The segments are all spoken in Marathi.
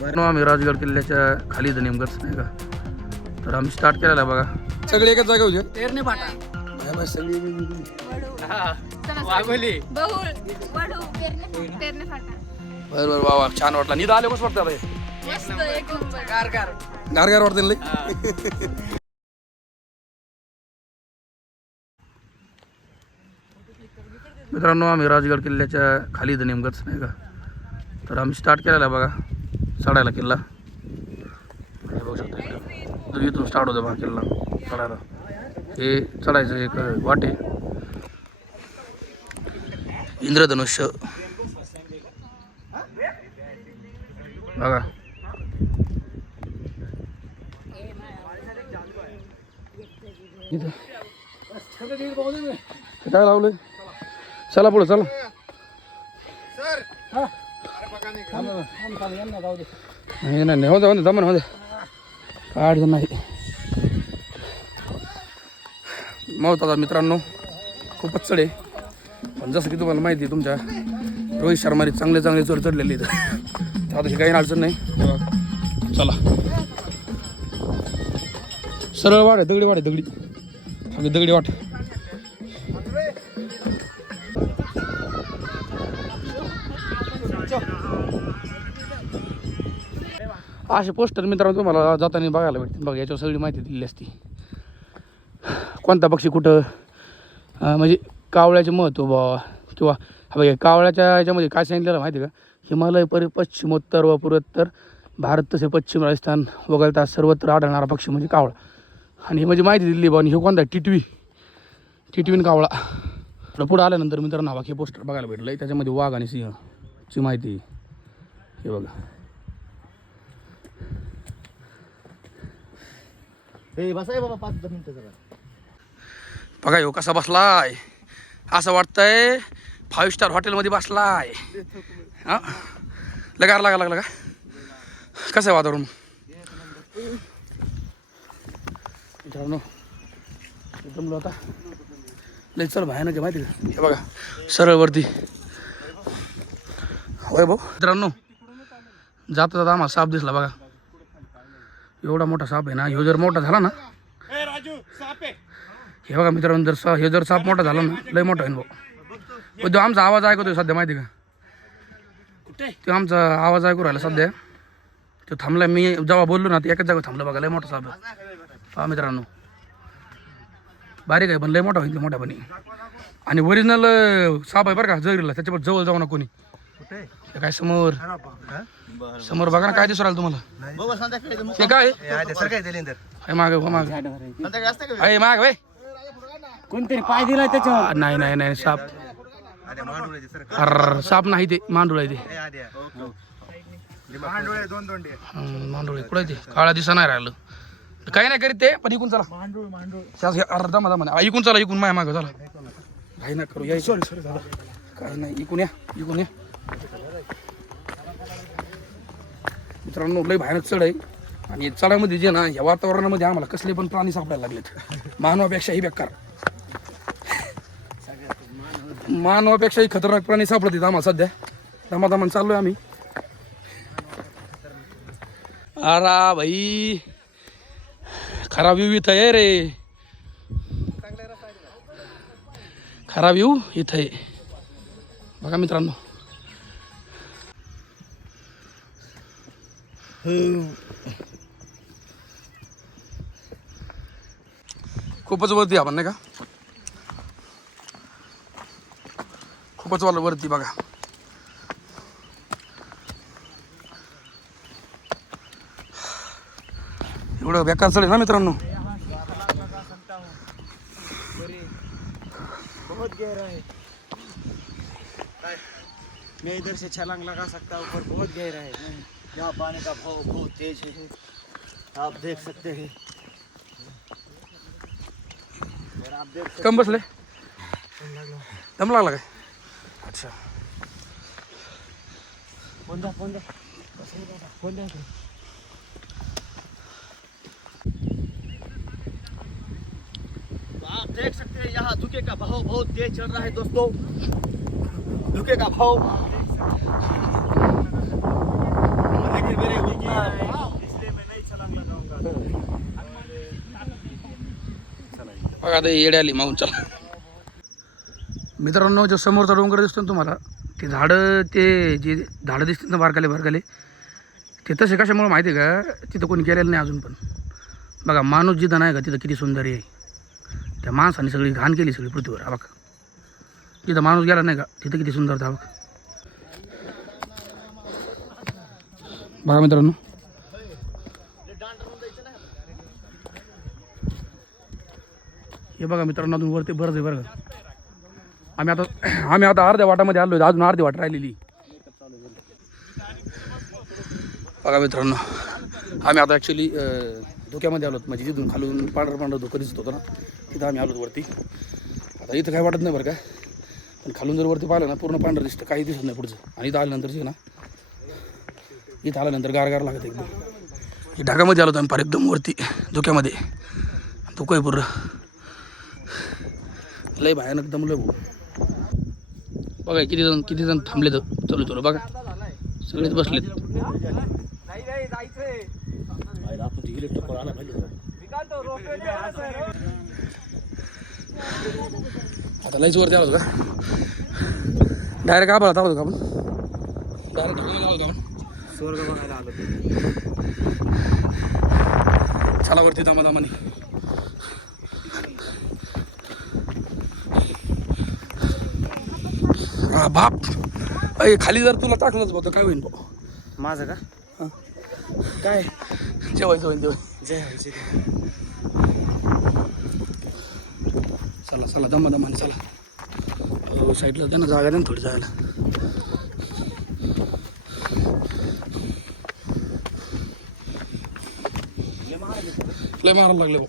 बरं आम्ही राजगड किल्ल्याच्या खाली इथं नेमकंच नाही का? तर आम्ही स्टार्ट केलेला बघा. सगळे एकाच जागा होते तेरणे फाटा. सगळी वाघोली. बहुळ वडू पेरणे पेरणे फाटा. बरं बरं वा वा छान वाटला. निदा आले कसं वाटतं आता हे? मस्त एक नंबर. गार गार गार गार वाटतं मित्रांनो आम्ही राजगड किल्ल्याच्या खाली इथं नेमकंच नाही का? तर आम्ही स्टार्ट केलेला बघा चढायला किल्ला. हे बघू शकता इथं. तर इथून स्टार्ट होतं बघा किल्ला चढायला. हे चढायचं एक वाटे इंद्रधनुष्य. बघा. इथं. काय लावलंय? चला पुढे चला. नाही नाही नाही, हो दे. हो दे दमन हो दे. काय अडचण नाही. मग आता मित्रांनो खूपच चढ. आहे पण जसं की तुम्हाला माहिती आहे तुमच्या रोहित शर्माने चांगले चांगले चढ चढलेले इथं त्या तशी काही अडचण नाही. चला. सरळ वाढ आहे दगडी वाढ आहे दगडी. दगडी वाट. असे पोस्टर मित्रांनो तुम्हाला जाताना बघायला भेटतील. बघा याच्यावर सगळी माहिती दिलेली असती. कोणता पक्षी कुठं? म्हणजे कावळ्याचे महत्त्व बा किंवा बघा कावळ्याच्या याच्यामध्ये काय सांगितलेलं माहिती आहे का? हिमालय परि पश्चिमोत्तर व पूर्वोत्तर भारत तसे पश्चिम राजस्थान वगळता सर्वत्र आढळणारा पक्षी म्हणजे कावळा. आणि हे म्हणजे माहिती दिली बा आणि हे कोणता? टिटवी. टिटवीन कावळा. पुढं आल्यानंतर मित्रांनो बाकी हे पोस्टर बघायला भेटलं आहे त्याच्यामध्ये वाघ आणि सिंहची माहिती हे बघा. बसाय बाबा पाच दहा जरा. बघा ह्यो कसा बसलाय? असं वाटतंय फाईव्ह स्टार हॉटेलमध्ये बसलाय. हा? लगार लागा लागला का कसं आहे वातावरण? मित्रांनो जमलो आता. लय चल भयानक आहे माहिती का? हे बघा सरळ वरती. होय भाऊ? मित्रांनो जाता जाता आम्हाला साप दिसला बघा. एवढा मोठा साप आहे ना ह्यो जर मोठा झाला ना हे बघा मित्रांनो जर सा हे जर साप मोठा झाला ना लय मोठा आहे ना भाऊ. पण तो आमचा आवाज ऐकतोय सध्या माहिती का? तो आमचा आवाज ऐकू राहिला सध्या. तो थांबला मी जेव्हा बोललो ना ते एकाच जागा थांबलं बघा लय मोठा साप आहे. हा मित्रांनो. बारीक आहे पण लय मोठा होईल ते मोठ्यापणी. आणि ओरिजिनल साप आहे बरं का जरीला त्याच्यावर जवळ जाऊ ना कोणी. काय समोर? समोर बघा ना काय दिसू राहिलं तुम्हाला? बाबा संध्याकाळी ते काय? आहे माग हो माग. संध्याकाळी असतं का आहे माग भाई कोणतरी पाय दिलाय त्याच्यावर. नाही नाही नाही साप. अर साप नाही ते मांडूळ आहे ते. हं, मांडूळ आहे कुठं आहे ते? काळा दिसा नाही राहिलं. काही नाही करीत ते पण इकून चला. मांडूळ मांडूळ. शास अरे इकून चला इकून माया मागं चला. काही नाही करू या सॉरी सॉरी दादा काही नाही इकून या इकून या. मित्रांनो लय भयानक चढ आहे. आणि चढामध्ये जे ना या वातावरणामध्ये आम्हाला कसले पण प्राणी सापडायला लागलेत. मानवापेक्षाही बेकार. मानवापेक्षाही खतरनाक प्राणी सापडत आम्हाला सध्या. दमादमान चाललोय आम्ही. अरा भाई. खरा व्ह्यू इथं आहे रे. खरा व्ह्यू इथं आहे. बघा मित्रांनो. खूपच वरती आपण नाही का? खूपच वाल वरती बघा. एवढं बेकार चढ ना मित्रांनो? बहुत गहरा है मैं इधर से छलांग लगा सकता हूँ पर बहुत गहरा है यहाँ पानी का भाव बहुत तेज है। आप देख सकते हैं। और आप देख सकते कम बसले दम लागला काय अच्छा। कोणता कोणता तो आप देख सकते हैं यहाँ धुके का बहाव बहुत तेज चल रहा है दोस्तों। धोखे का भाव बघा आता येडे आली मागून चला. मित्रांनो जो समोरचा डोंगर दिसतो ना तुम्हाला ते झाडं ते जे झाडं दिसतात ना बारकाले बारकाले ते तसे कशामुळे माहिती आहे का? तिथं कोणी गेलेलं नाही अजून पण. बघा माणूस जिथं नाही का तिथं किती सुंदर आहे. त्या माणसाने सगळी घाण केली सगळी पृथ्वीवर हा बघा. तिथं माणूस गेला नाही का तिथं किती सुंदर हा बघा. बघा मित्रांनो. हे बघा मित्रांनो अजून वरती बरंच आहे बरं का. आम्ही आता आम्ही आता अर्ध्या वाटामध्ये आलो अजून अर्धी वाट राहिलेली. बघा मित्रांनो आम्ही आता ॲक्च्युली धोक्यामध्ये आलो म्हणजे तिथून खालून पांढरं पांढरं धोकं दिसत होतं ना तिथं आम्ही आलो वरती. आता इथं काय वाटत नाही बरं का. पण खालून जर वरती पाहिलं ना पूर्ण पांढरं दिसतं काही दिसत नाही पुढचं. आणि इथं आल्यानंतर जे ना इथं आल्यानंतर गार गार लागत एकदम. हे आलो होतो आम्ही फार एकदम वरती धोक्यामध्ये. धुकं आहे पूर्ण लय भयानक दमलं भाऊ. बघा किती जण किती जण थांबले तर चलो चलो बघा. सगळेच बसलेत. आपण आला पाहिजे आता लयच वरती आलो होतो का? डायरेक्ट आभाळात आलो होतो का आपण? डायरेक्ट आलो का आपण? स्वर्ग बघायला आलो. चला वरती दमा दमाने हा, बाप. अय खाली जर तुला टाकलंच बघ काय होईल भाऊ? माझं का? हा. काय? जेवायचं होईल तेव्हा जय व्हायचे चला चला दमा दमाने चला. हो साईडला त्यांना जागा द्या ना थोडी जायला. लय मारायला लागले भाऊ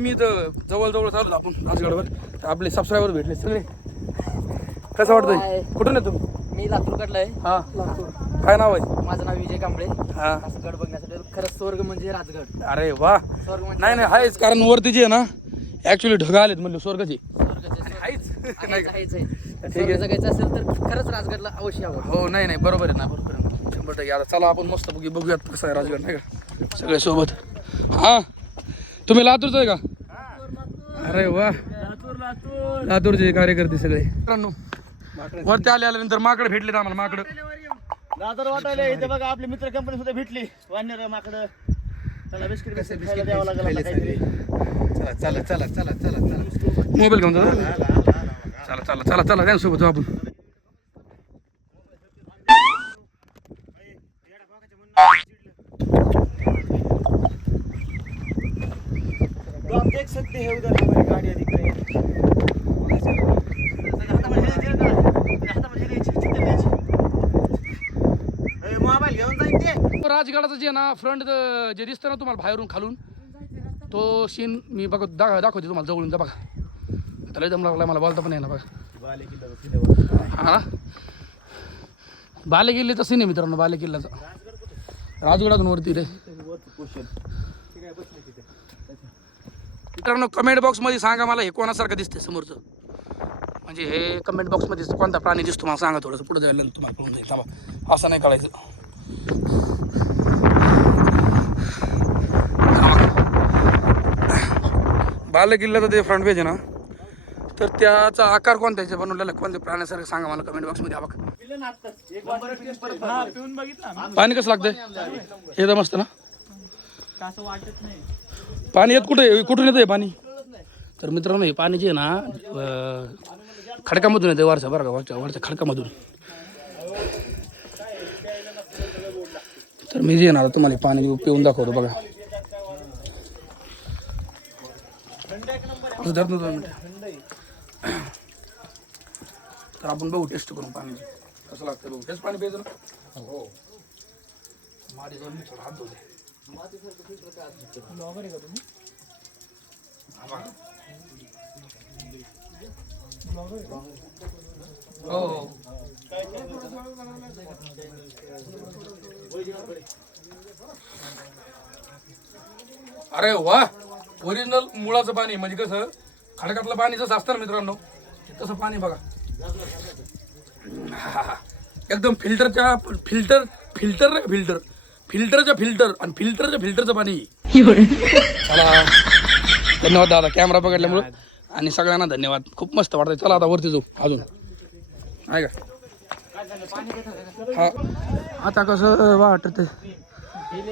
मी तर जवळजवळ चाललो आपण राजगडवर. आपले सबस्क्रायबर भेटले. सगळे कसं वाटतंय? कुठून आहे तुम्ही मी लातूरकडला आहे. हां. लातूर. काय नाव आहे? माझं नाव विजय कांबळे. हां. असं गड बघण्यासाठी. खरंच स्वर्ग म्हणजे राजगड. अरे वा. स्वर्ग म्हणजे नाही नाही आहेच कारण वरती जे आहे ना ॲक्च्युली ढगा आलेत म्हणलं स्वर्गाचे. स्वर्गाचे आहेच. आहे. स्वर्ग जगायचं असेल तर खरंच राजगडला अवश्य हो नाही नाही. बरोबर आहे ना. बरोबर शंभर टक्के आता चला आपण मस्त बघू बघूयात कसं आहे राजगड नाही का सगळे सोबत हां तुम्ही लातूरचं आहे का अरे वा लातूरचे कार्यकर्ते सगळे मित्रांनो वरती आले आल्यानंतर माकडे भेटले आम्हाला माकडं दादर वाटायला इथे बघा आपली मित्र कंपनी सुद्धा भेटली वानर माकडं त्याला बिस्किट बिस्किट द्यावं लागलं चला चला चला चला चला चला मोबाईल घेऊन जा चला चला चला चला त्यांच्यासोबत आपण तो आप देख सकते हैं उधर हमारी गाड़ियाँ दिख रही हैं। मोबाईल घेऊन जाईन ते। राजगडाचं जे ना फ्रंट जे दिसतं ना तुम्हाला बाहेरून खालून तो सीन मी बघ दा दाखवते तुम्हाला जवळून जा बघा. लय दम लागला मला बोलता पण येणार बघा. हा? बाले किल्ल्याचा सीन आहे मित्रांनो बाले किल्ल्याचा राजगडातून वरती रे. मित्रांनो कमेंट बॉक्समध्ये सांगा मला हे कोणासारखं दिसते समोरचं. म्हणजे हे कमेंट बॉक्समध्ये कोणता प्राणी दिसतो मला सांगा थोडंसं. पुढे जायला तुम्हाला कळून जाईल. थांबा. असं नाही कळायचं. बालकिल्ल्याचं ते फ्रंट पेज आहे ना? तर त्याचा आकार कोणता याच्या बनवलेला कोणत्या प्राण्यासारखं सांगा मला कमेंट बॉक्समध्ये हा पाणी कसं लागतंय? एकदम मस्त ना. पाणी येत कुठे कुठून येतं पाणी? तर मित्रांनो हे पाणी जे ना खडकामधून येते वारसा बरं का? वरच्या वरच्या खडकामधून. तर मी जे ना आता तुम्हाला पाणी पिऊन दाखवतो बघा. असं दोन मिनटं. तर आपण बघू टेस्ट करून पाणी कसं लागतं बघू. हेच पाणी प्यायचं ना? हो. माडी जाऊन मी थोडा हात धुते हो हो. अरे वा! ओरिजिनल मुळाचं पाणी म्हणजे कसं? खडकातलं पाणी जसं असतं ना मित्रांनो तसं पाणी बघा. एकदम फिल्टरच्या फिल्टर फिल्टर फिल्टर. फिल्टरच्या फिल्टर आणि फिल्टरच्या फिल्टरचं पाणी. चला. धन्यवाद दादा कॅमेरा पकडल्यामुळं. आणि सगळ्यांना धन्यवाद. खूप मस्त वाटतंय. चला आता वरती जाऊ अजून. आहे का? हा. आता कसं वाटत?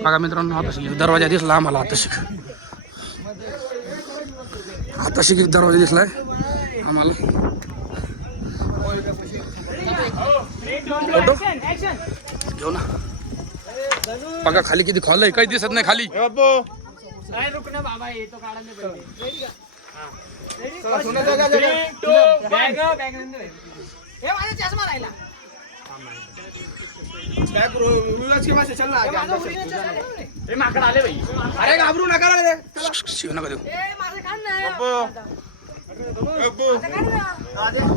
बघा मित्रांनो आता शिक दरवाजा दिसला आम्हाला आता शिक. आता शिक दरवाजा दिसलाय आम्हाला. घेऊ ना बघा खाली किती खोल काही दिसत नाही खाली शिव नका देऊ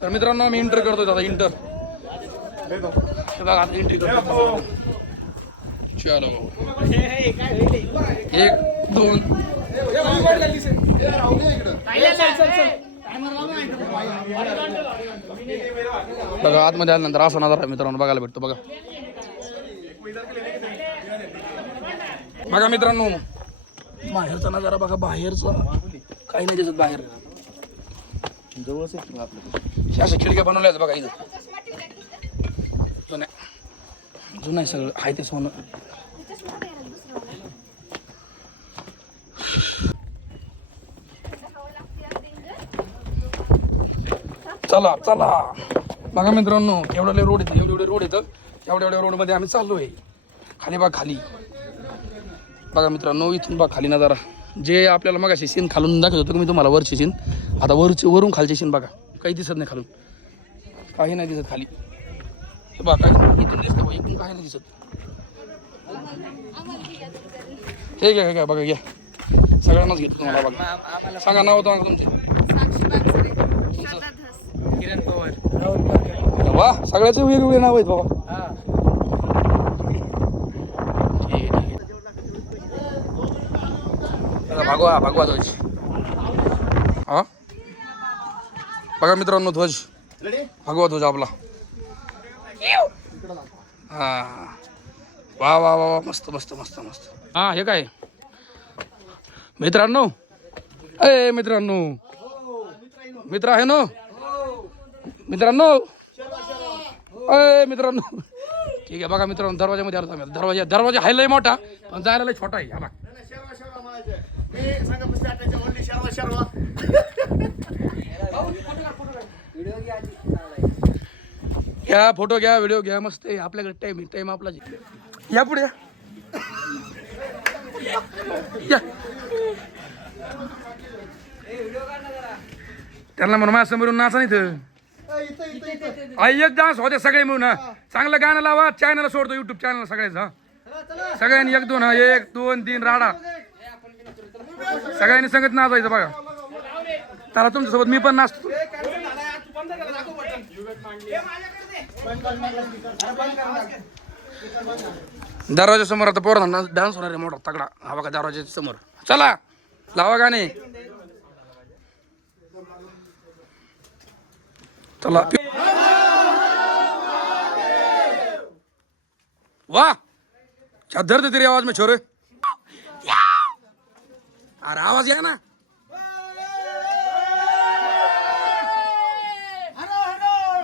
तर मित्रांनो मी इंटर करतोय आता इंटर बघा आता एंट्री करतो चलो. एक दोन. बघा आतमध्ये आल्यानंतर असा नजारा आहे मित्रांनो बघायला भेटतो बघा. बघा मित्रांनो बाहेरचा नजारा बघा बाहेरचा. काही नाही दिसत बाहेर. जवळच आहे आपलं अशा खिडक्या बनवल्या आहेत बघा इथं. जुन्या जुनं आहे सगळं. आहे ते सोनं. चला चला. बघा मित्रांनो एवढे रोड येतं एवढे एवढे रोड येतं. एवढ्या एवढ्या रोडमध्ये आम्ही चाललो आहे खाली बा खाली. बघा मित्रांनो इथून बा खाली नजारा जे आपल्याला मग अशी सीन खालून दाखवत होतो की मी तुम्हाला वरची सीन आता वरची वरून खालची सीन बघा. काही दिसत नाही खालून. काही नाही दिसत खाली. हे बघा काही इथून दिसतं बघा इथून काही नाही दिसत. हे घ्या हे घ्या बघा घ्या. सगळ्यांनाच घेतो तुम्हाला बघा. सांगा नाव होतं तुमचे? किरण पवार. वा सगळ्याचे वेगवेगळे नाव आहेत बाबा ठीक आहे, ठीक आहे. चला, भागवा भागवा ध्वज. हा? बघा मित्रांनो ध्वज. भगवा ध्वज आपला. हा. वा वा वा वा मस्त मस्त मस्त मस्त. हा हे काय? मित्रांनो? अय मित्रांनो. मित्र आहे ना? मित्रांनो? अय मित्रांनो. ठीक आहे बघा मित्रांनो दरवाजामध्ये आम्ही दरवाजा दरवाजा आहे लय मोठा पण जायला लय छोटा आहे. हा घ्या फोटो घ्या व्हिडिओ घ्या मस्त आहे. आपल्याकडे टाइम आहे. टाइम आपला या पुढे या. त्यांना म्हणून माझ्या समोरून नाचा नाही तर आई एक डान्स होते सगळे मिळून चांगलं गाणं लावा. चॅनल सोडतो युट्यूब चॅनल सगळ्याच हा. सगळ्यांनी एक दोन हा. एक दोन तीन राडा. सगळ्यांनी संगत नाचायचं बघा. त्याला तुमच्यासोबत मी पण नाचतो. दरवाजा समोर आता पोरांना डान्स होणार आहे मोठा तगडा. हा बघा दरवाजाच्या समोर. चला लावा गाणे. चला. वाह क्या दर्द तेरी आवाज में छोरे. अरे आवाज या ना.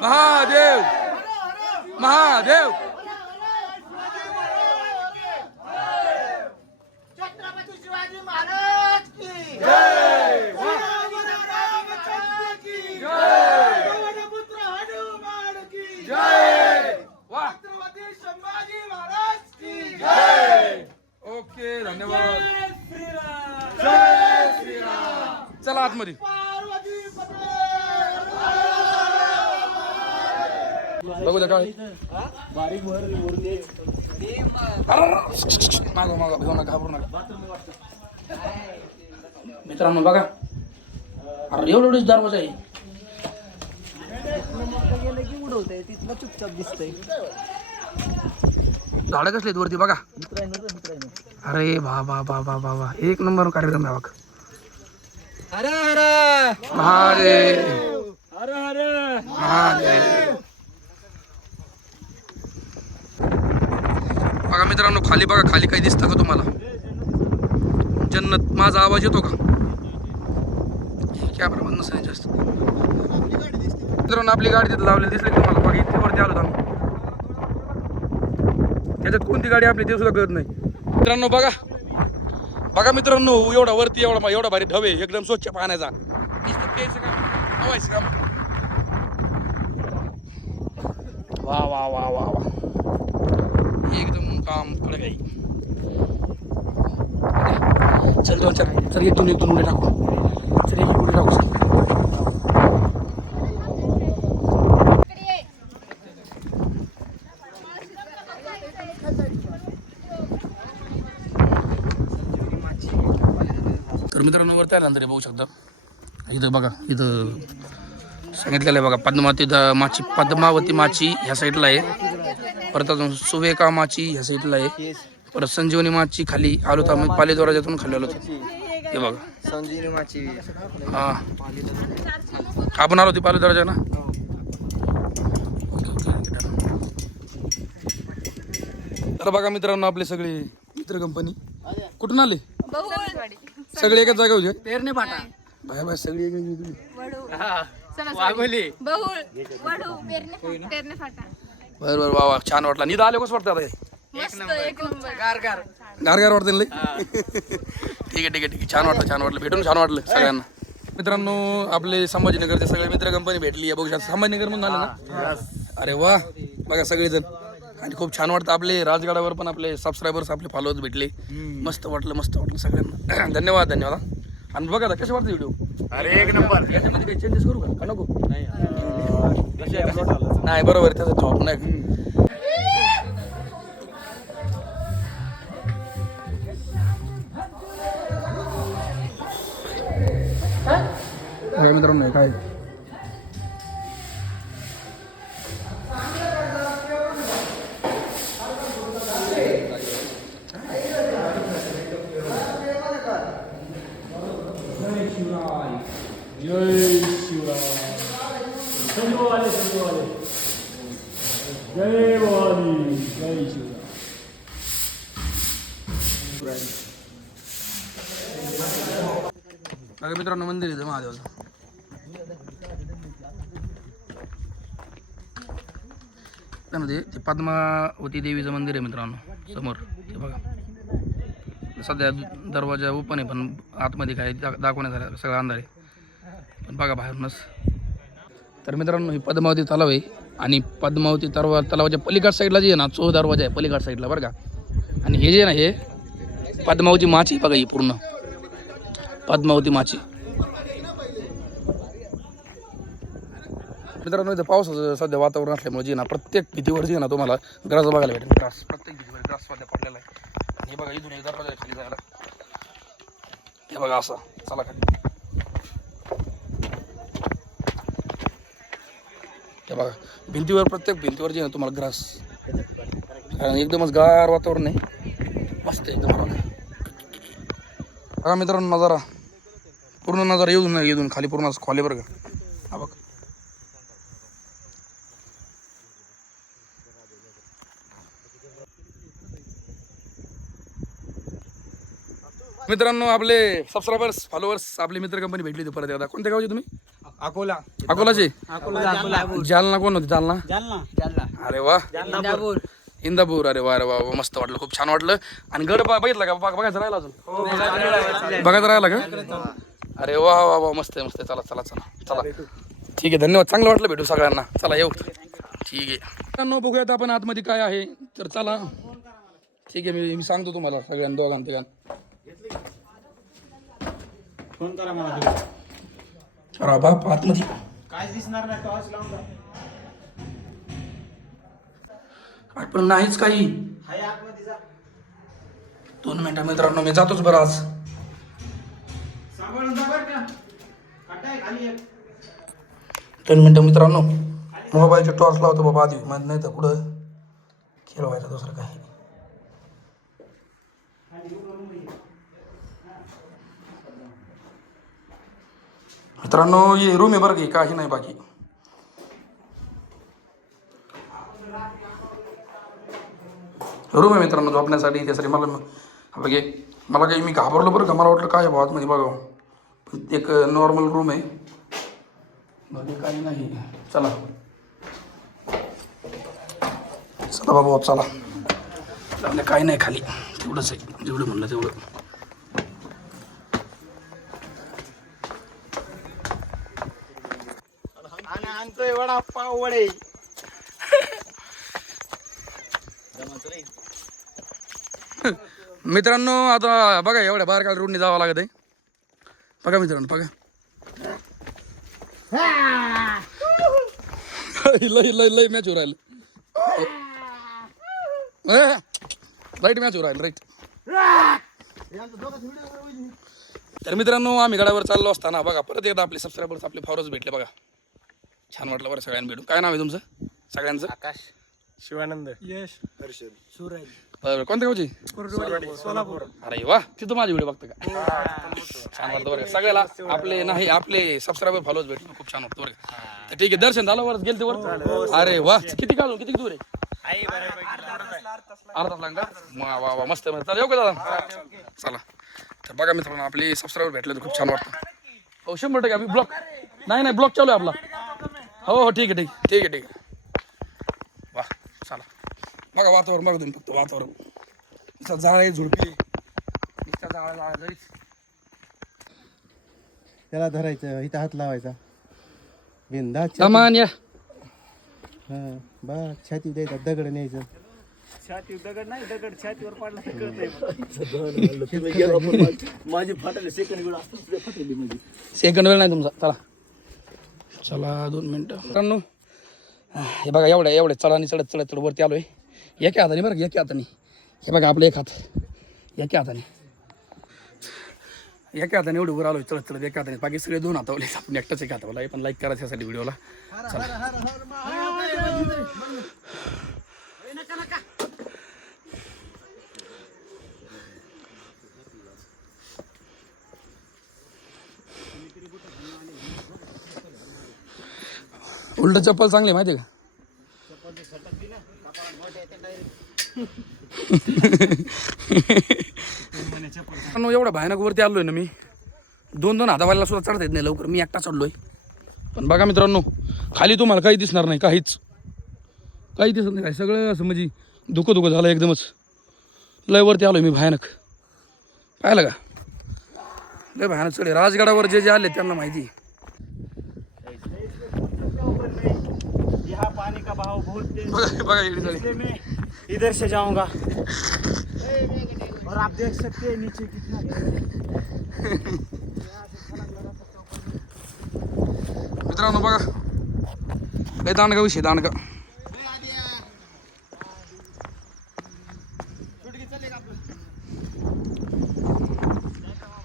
महादेव. महादेव. छत्रपती शिवाजी महाराज की. जय. की जय पुत्र हनुमान की. जय. वाह छत्रपती संभाजी महाराज की. जय. ओके धन्यवाद जय श्रीराम चला आतमध्ये. बघू द्या काय. मागा मागा घेऊ नका घाबरू नका. मित्रांनो बघा. अरे एवढं एवढंच दरवाजा आहे. झाडं कसले वरती बघा. अरे बा बा बा बा बा बा. एक नंबर कार्यक्रम आहे बघा. हर हर महादेव हर हर महादेव बघा मित्रांनो खाली बघा खाली काही दिसतं का तुम्हाला? जन्नत माझा आवाज येतो का? कॅमेरा बंद नसेल जास्त. मित्रांनो आपली गाडी तिथे लावली दिसली तुम्हाला? बघा इथे वरती आलो आम्ही त्याच्यात कोणती गाडी आपली ते सुद्धा कळत नाही. मित्रांनो बघा. बघा मित्रांनो एवढा वरती एवढा एवढा भारी ढवे एकदम स्वच्छ पाण्याचा. वा वा वा वा वा. एकदम काम कडक आहे. चल दोन चार चल एक दोन एक दोन उड्या टाकू. चल एक एक टाकू चल. तर मित्रांनो वरती आल्यानंतर हे बघू शकता. इथं बघा इथं सांगितलेलं आहे बघा पद्मावती द- माची पद्मावती माची ह्या साईडला आहे. परत अजून सुवेका माची ह्या साईडला आहे. परत संजीवनी माची खाली आलो तर आम्ही पाली दरवाजातून खाली आलो होतो. हे बघा. संजीवनी माची. हा. आपण आलो ती पाली दरवाजा ना तर बघा मित्रांनो आपले सगळे मित्र कंपनी कुठून आले? सगळे एकाच जागा होते? पेरणे पाटा. बाय बाय सगळे एक वेगळी वाघोली. बहुळ वडू पेरणे पेरणे फाटा बरं बरं वा वा छान वाटला. निदा आले कसं वाटतं आता हे? मस्त एक नंबर गार गार गार. गार वाटतं ना लय? ठीक आहे ठीक आहे ठीक आहे. छान वाटलं छान वाटलं. भेटून छान वाटलं सगळ्यांना. मित्रांनो आपले संभाजीनगरचे सगळे मित्र कंपनी भेटली आहे. बघू शकता संभाजीनगर म्हणून आलं ना? अरे वा. बघा सगळेजण. आणि खूप छान वाटतं. आपले राजगडावर पण आपले सबस्क्रायबर्स आपले फॉलोअर्स भेटले. मस्त वाटलं मस्त वाटलं सगळ्यांना. धन्यवाद धन्यवाद. आणि बघा आता कसे वाटतं व्हिडिओ अरे एक नंबर. याच्यामध्ये काही चेंजेस करू का? का नको? नाही बरोबर त्याचा जॉब नाही. काय? मित्रांनो हे काय बघा मित्रांनो मंदिर आहे इथं महादेवाचं. त्यामध्ये ते पद्मावती देवीचं मंदिर आहे मित्रांनो समोर. ते बघा. सध्या दरवाजा ओपन आहे पण आतमध्ये काय दा दाखवण्यात आलं सगळा अंधार आहे. पण बघा बाहेरूनच तर मित्रांनो ही पद्मावती तलाव आहे आणि पद्मावती तलावा तलावाच्या पलीकड साईडला जे आहे ना चोह दरवाजा आहे पलीकड साईडला बरं का? आणि हे जे आहे ना हे पद्मावती माची बघा ही पूर्ण. पद्मावती माची. मित्रांनो इथं पावसाचं सध्या वातावरण असल्यामुळे जे ना प्रत्येक भीतीवर जे ना तुम्हाला ग्रास बघायला भेटेल. ग्रास प्रत्येक भीतीवर ग्रास सध्या पडलेला आहे. आणि हे बघा इथून एक दरवाजा खाली जायला. हे बघा असं. चला खाली. हे बघा भिंतीवर प्रत्येक भिंतीवर जे ना तुम्हाला ग्रास. कारण एकदमच गार वातावरण आहे. मस्त आहे एकदम बघा. मित्रांनो नजारा. पूर्ण नजारा येऊन नाही येऊन खाली पूर्ण खाली बरं का. हा बघ. मित्रांनो आपले सबस्क्रायबर्स फॉलोअर्स आपली मित्र कंपनी भेटली होती परत एकदा. कोणत्या गावचे तुम्ही? अकोला. अकोलाचे? अकोला जालना. कोण होते? जालना? जालना. जालना. अरे वा. इंदापूर. अरे वा अरे वा वा, मस्त वाटलं खूप छान वाटलं. आणि गड बघ- बघितला का? बघ- बघायचं राहिला अजून? बघायचं राहिला. का? अरे वा वा वा. मस्त आहे मस्त आहे. चला चला चला. चला. ठीक आहे धन्यवाद. चांगलं वाटलं भेटू सगळ्यांना. चला येऊ. ठीक आहे. मित्रांनो बघूयात आपण आतमध्ये काय आहे. तर चला. ठीक आहे मी मी सांगतो तुम्हाला सगळ्यांना दोघांना तिघांना. फोन करा मला अरे बाप आतमध्ये. काय दिसणार नाही टॉर्च लावून जा. नाहीच काही. हाय आतमध्ये जा. दोन मिनिटं मित्रांनो मी जातोच बरं आज. सांभाळून जा बरं का. खड्डा आहे खाली एक. दोन मिनटं मित्रांनो मोबाईलचे टॉर्च लावतो बाबा आधी. माहीत नाही तर कुठं खेळ व्हायचा दुसरं काही मित्रांनो हे रूम आहे बरं की काही नाही बाकी. रूम आहे मित्रांनो झोपण्यासाठी त्यासाठी मला बघे मला काही मी घाबरलो बरं का मला वाटलं काय भावात म्हणजे बघा पण एक नॉर्मल रूम आहे. बघे काही नाही. चला. चला बाबा चला. काही नाही खाली. तेवढंच आहे. जेवढं म्हणलं तेवढं. वडापाव वडे मित्रांनो आता बघा एवढ्या बाहेर काल रोडने जावं लागत आहे. बघा मित्रांनो बघा. लय लय लय मॅच होऊ राहिलं. राईट मॅच होऊ राहिलं राईट तर मित्रांनो आम्ही गडावर चाललो असताना बघा परत एकदा आपले सबस्क्रायबर्स आपले फॉलोअर्स भेटले बघा. छान वाटलं बरं सगळ्यांना भेटून. काय नाव आहे तुमचं? सगळ्यांचं? आकाश. शिवानंद. यश. हर्षद. सूरज बरं कोणत्या गावची? सोलापूर. अरे वा तिथं माझी व्हिडिओ बघता का? छान वाटतं बरं. का सगळ्याला आपले नाही आपले सबस्क्रायबर फॉलोअर्स भेटलं खूप छान वाटतं बरं का? तर ठीक आहे दर्शन झालं वरच गेलते वर अरे वा किती काढून किती दूर आहे? अर्धा तास वा वा वा मस्त मस्त. चला येऊ का दादा. चला. तर बघा मित्रांनो आपले सबस्क्रायबर भेटले तर खूप छान वाटतं. हो शंभर टक्के आम्ही ब्लॉक नाही नाही ब्लॉक चालू आहे आपला. हो हो ठीक आहे ठीक आहे. ठीक आहे ठीक आहे. वा चला. बघा वातावरण बघा तुम्ही फक्त वातावरण. नुसता जाळ आहे झुडपी नुसता जाळ जाळ त्याला धरायचं इथं हात लावायचा. बिंदा सामान या. हा बा छाती द्यायचा दगड न्यायचं. छाती दगड नाही दगड छातीवर पडला तर कळतंय माझी फाटले सेकंड फाटली माझी सेकंड वेळ नाही तुमचा. चला. चला दोन मिनटं. मित्रांनो हे बघा एवढ्या एवढ्या चला आणि चढत चढत चढ वरती आलोय. एका हाताने बरं का एका हाताने. हे बघा आपलं एक हात. एका हाताने. एका हाताने एवढं वर आलोय चढत चढत एका हाताने. बाकी सगळे दोन हातावले आपण एकटाच एक हातावला पण लाईक करायचं यासाठी व्हिडिओला. चला. उलट चप्पल चांगली माहिती आहे का? एवढं भयानक वरती आलोय ना मी. दोन दोन हातावाल्याला सुद्धा चढता येत नाही लवकर. मी एकटा चढलोय पण बघा मित्रांनो खाली तुम्हाला काही दिसणार नाही काहीच. काही दिसत नाही काही सगळं असं म्हणजे धुकं धुकं झालं एकदमच. लय वरती आलोय मी भयानक. पाहिलं का? लय भयानक चढे राजगडावर जे जे आले त्यांना माहिती इधर से। जाऊँगा। और आप देख सकते हैं नीचे कितना मित्रांनो बघा लय दांडगा विषय दांडगा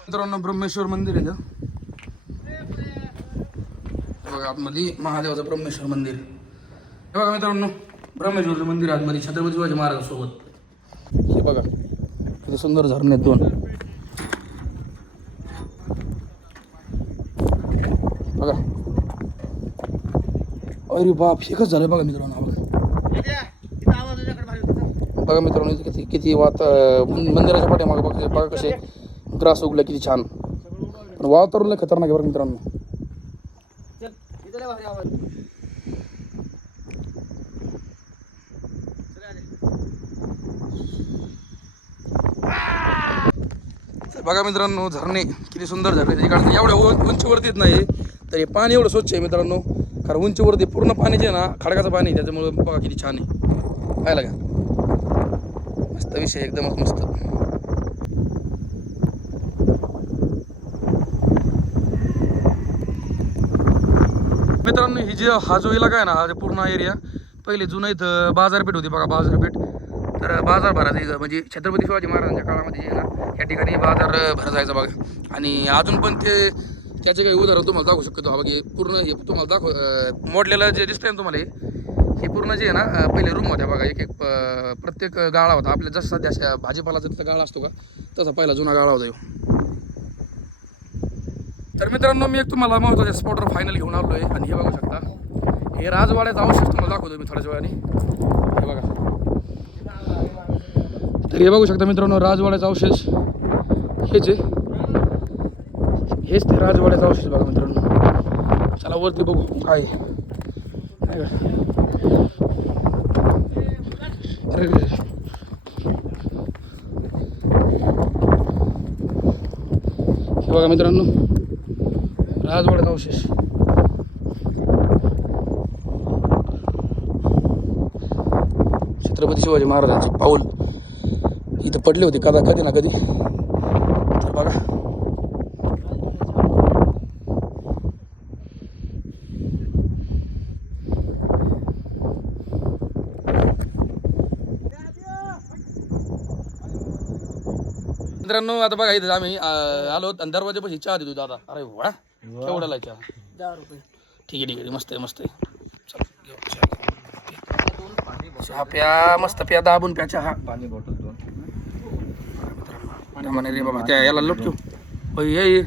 मित्रांनो ब्रह्मेश्वर मंदिर आहे. हे बघा आतमध्ये महादेवाचं ब्रह्मेश्वर मंदिर। हे बघा मित्रांनो ब्रह्मेश्वरचं मंदिर आतमध्ये छत्रपती शिवाजी महाराजांसोबत. हे बघा किती सुंदर झरणे आहेत दोन. बघा. अरे बाप हे कसं झालं बघा मित्रांनो बघा. बघा मित्रांनो किती किती वाता मंदिराच्या मंदिराच्या पाठीमागे बघा बघा कसे ग्रास उगले किती छान. पण वातावरण खतरनाक आहे बरं मित्रांनो. बघा मित्रांनो झरणे किती सुंदर झरणे इकडे एवढ्या उंचीवरती येत नाही. तर हे पाणी एवढं स्वच्छ आहे मित्रांनो. कारण उंचीवरती पूर्ण पाणी जे आहे ना खडकाचं पाणी त्याच्यामुळं बघा किती छान आहे. पाहिलं का? मस्त विषय एकदमच मस्त. मित्रांनो ही जी हा जो इलाका आहे ना हा पूर्ण एरिया पहिले जुनं इथं बाजारपेठ होती बघा बाजारपेठ. तर बाजार भरायचा इथं. म्हणजे छत्रपती शिवाजी महाराजांच्या काळामध्ये जे ना या ठिकाणी बाजार भरा जायचा बघा. आणि अजून पण ते त्याचे काही उदाहरण तुम्हाला दाखवू शकतो बघा हे पूर्ण हे तुम्हाला दाखव मोडलेलं जे दिसतंय ना तुम्हाला हे पूर्ण जे आहे ना पहिले रूम होत्या बघा. एक एक प्रत्येक गाळा होता. आपल्या जसं सध्या अशा भाजीपालाचा तिथं गाळा असतो का तसा पहिला जुना गाळा होता ह्यो. तर मित्रांनो मी एक तुम्हाला महत्त्वाच्या स्पॉटवर फायनल घेऊन आलो आहे आणि हे बघू शकता हे राजवाड्याचा अवशेष तुम्हाला दाखवतो मी थोड्याच वेळाने हे बघा तर हे बघू शकता मित्रांनो राजवाड्याचा अवशेष. हेच आहे हेच ते राजवाड्याचा अवशेष बघा मित्रांनो. चला वरती बघू काय अरे हे बघा मित्रांनो राजवाड्याचा अवशेष. छत्रपती शिवाजी महाराजांचे पाऊल. इथं पडले होते कदा कधी ना कधी. तर बघा. मित्रांनो आता बघा इथं आम्ही आलो आणि दरवाजापाशी चहा देतो दादा. अरे वा केवढ्याला चहा दहा रुपये ठीक आहे ठीक आहे मस्त आहे मस्त आहे. चल चहा प्या मस्त प्या दाबून प्या चहा. पाणी बॉटल. दोन रे बाबा त्या याला लोट ठेव होय, ये.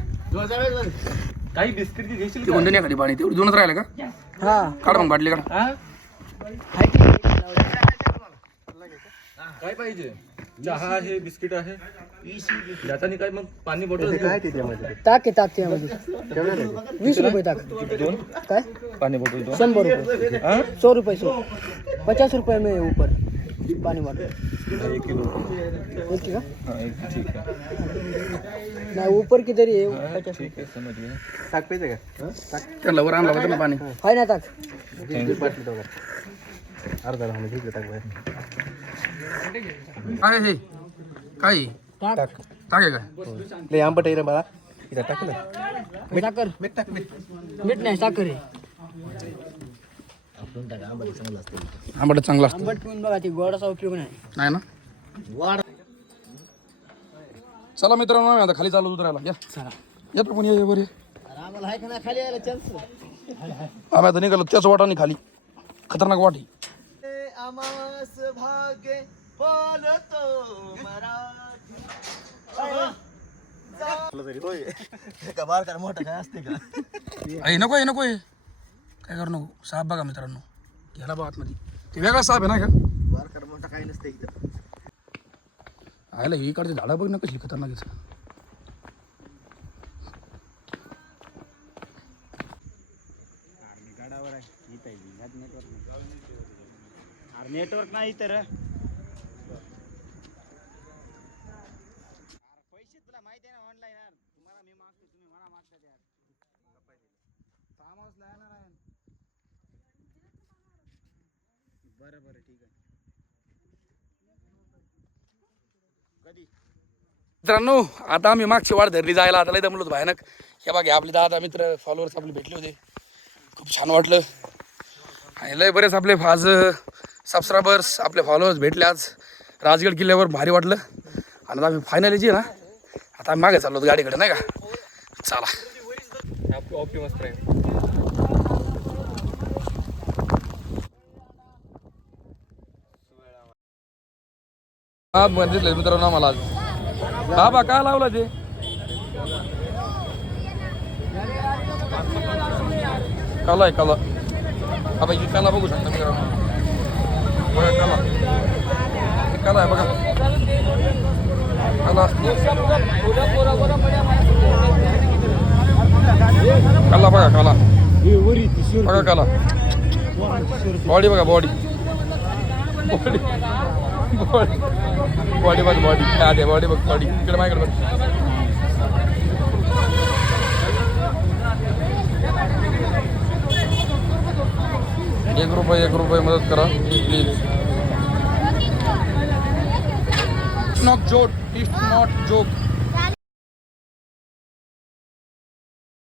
काही बिस्किट घेशील ते कोणत्या नाही खाली पाणी तेवढी दोनच राहिलं का? हा. काढ मग बाटली काढ. काय पाहिजे? चहा आहे बिस्किट आहे. याच्याने काय मग? पाणी बॉटल काय ते त्यामध्ये टाक आहे टाक त्यामध्ये? वीस रुपये टाक. काय? पाणी बॉटल दोन? शंभर रुपये. सौ रुपये सौ. पचास रुपये में ऊपर पानी वाटर एक किलो एक का? हाँ एक ठीक है। नाही ऊपर किधर ही है? ठीक है समझ गया। टाक पाहिजे का त्याला वर आणला होता ना पाणी है ना टाक बाटली दोघं अर्धा लहान घेतलं टाक बाहेर काय हे। काय टाक टाक आहे काय? लय आंबट आहे रे बाळा इथं टाक ना साखर मीठ टाक मीठ मीठ नाही साखर आहे आंबट चांगला असतो आंबट पिऊन बघा ती गोडाचा उपयोग नाही. नाही ना? चला मित्रांनो आम्ही आता खाली चालू उतरायला या. चला. येतो कोणी ये बरे आम्हाला आहे का नाही खाली यायला चान्स आम्ही आता निघालो. त्याच वाटाने खाली. खतरनाक वाटी आमास भाग्य बोलतो मराठी. तरी होय. का मोठा काय असते का? नको आहे नको आहे काय करू नको. साप बघा मित्रांनो. घ्यायला बघा आतमध्ये. ते वेगळा साप आहे ना का? मोठा काही नसते इथं. आयला ही इकडचे झाडं बघ ना कशी खतरनाक आहे. नेटवर्क नाही तर मित्रांनो आता आम्ही मागची वाढ धरली जायला. आता लय दमलो भयानक. हे बघा आपले दादा मित्र फॉलोअर्स आपले भेटले होते. खूप छान वाटलं. आणि लय बरेच आपले आज सबस्क्रायबर्स आपले फॉलोअर्स भेटले आज. राजगड किल्ल्यावर भारी वाटलं. आणि आता आम्ही फायनली जी ना आता आम्ही मागे चाललो होतो गाडीकडे नाही का? चला. हा बरं मित्रांनो आम्हाला आज. बाबा काय लावलं ते? कला आहे कला बाबा ही कला बघू शकता मित्रांनो. बघा कला ही कला आहे बघा. कला कला बघा कला बघा कला बॉडी बघा बॉडी बॉडी बॉडी बॉडी बघ बॉडी काय ते बॉडी बघ बॉडी इकडे माझ्याकडे बघ एक रुपये एक रुपये मदत करा please not joke it's not joke